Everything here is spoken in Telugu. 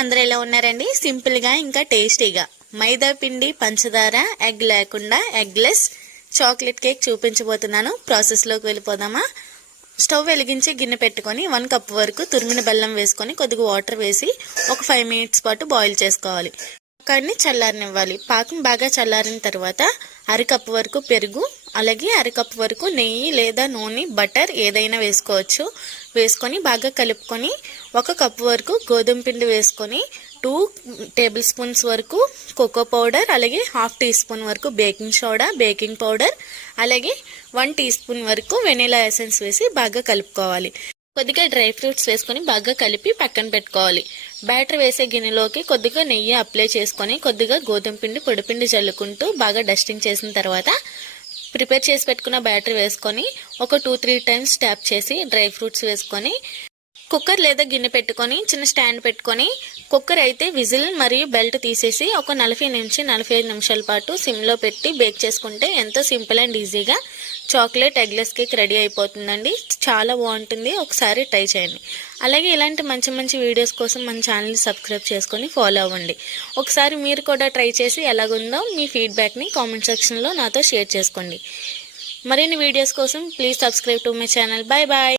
అందరూ ఎలా ఉన్నారండి? సింపుల్గా ఇంకా టేస్టీగా మైదా పిండి పంచదార ఎగ్ లేకుండా ఎగ్లెస్ చాక్లెట్ కేక్ చూపించబోతున్నాను. ప్రాసెస్లోకి వెళ్ళిపోదామా? స్టవ్ వెలిగించి గిన్నె పెట్టుకొని 1 కప్ వరకు తురిమిన బెల్లం వేసుకొని కొద్దిగా వాటర్ వేసి ఒక 5 మినిట్స్ పాటు బాయిల్ చేసుకోవాలి. పాకాన్ని చల్లారనివ్వాలి. పాకం బాగా చల్లారిన తర్వాత అరకప్పు వరకు పెరుగు, అలాగే అరకప్పు వరకు నెయ్యి లేదా నూనె బటర్ ఏదైనా వేసుకోవచ్చు. వేసుకొని బాగా కలుపుకొని 1 కప్పు వరకు గోధుమ పిండి వేసుకొని 2 టేబుల్ స్పూన్స్ వరకు కోకో పౌడర్, అలాగే 1/2 టీ స్పూన్ వరకు బేకింగ్ సోడా, బేకింగ్ పౌడర్, అలాగే 1 టీ స్పూన్ వరకు వెనిలా ఎసెన్స్ వేసి బాగా కలుపుకోవాలి. కొద్దిగా డ్రై ఫ్రూట్స్ వేసుకొని బాగా కలిపి పక్కన పెట్టుకోవాలి. బ్యాటర్ వేసే గిన్నెలోకి కొద్దిగా నెయ్యి అప్లై చేసుకొని కొద్దిగా గోధుమ పిండి పొడిపిండి జల్లుకుంటూ బాగా డస్టింగ్ చేసిన తర్వాత ప్రిపేర్ చేసి పెట్టుకున్న బ్యాటర్ వేసుకొని ఒక 2-3 టైమ్స్ ట్యాప్ చేసి డ్రై ఫ్రూట్స్ వేసుకొని కుక్కర్ లేదా గిన్నె పెట్టుకొని చిన్న స్టాండ్ పెట్టుకొని కుక్కర్ అయితే విజిల్ మరియు బెల్ట్ తీసేసి ఒక 40 నుంచి 45 నిమిషాల పాటు సిమ్లో పెట్టి బేక్ చేసుకుంటే ఎంతో సింపుల్ అండ్ ఈజీగా చాక్లెట్ ఎగ్లెస్ కేక్ రెడీ అయిపోతుందండి. చాలా బాగుంటుంది, ఒకసారి ట్రై చేయండి. అలాగే ఇలాంటి మంచి మంచి వీడియోస్ కోసం మన ఛానల్ని సబ్స్క్రైబ్ చేసుకొని ఫాలో అవ్వండి. ఒకసారి మీరు కూడా ట్రై చేసి ఎలాగుందో మీ ఫీడ్బ్యాక్ని కామెంట్ సెక్షన్లో నాతో షేర్ చేసుకోండి. మరిన్ని వీడియోస్ కోసం please subscribe to my channel. Bye bye.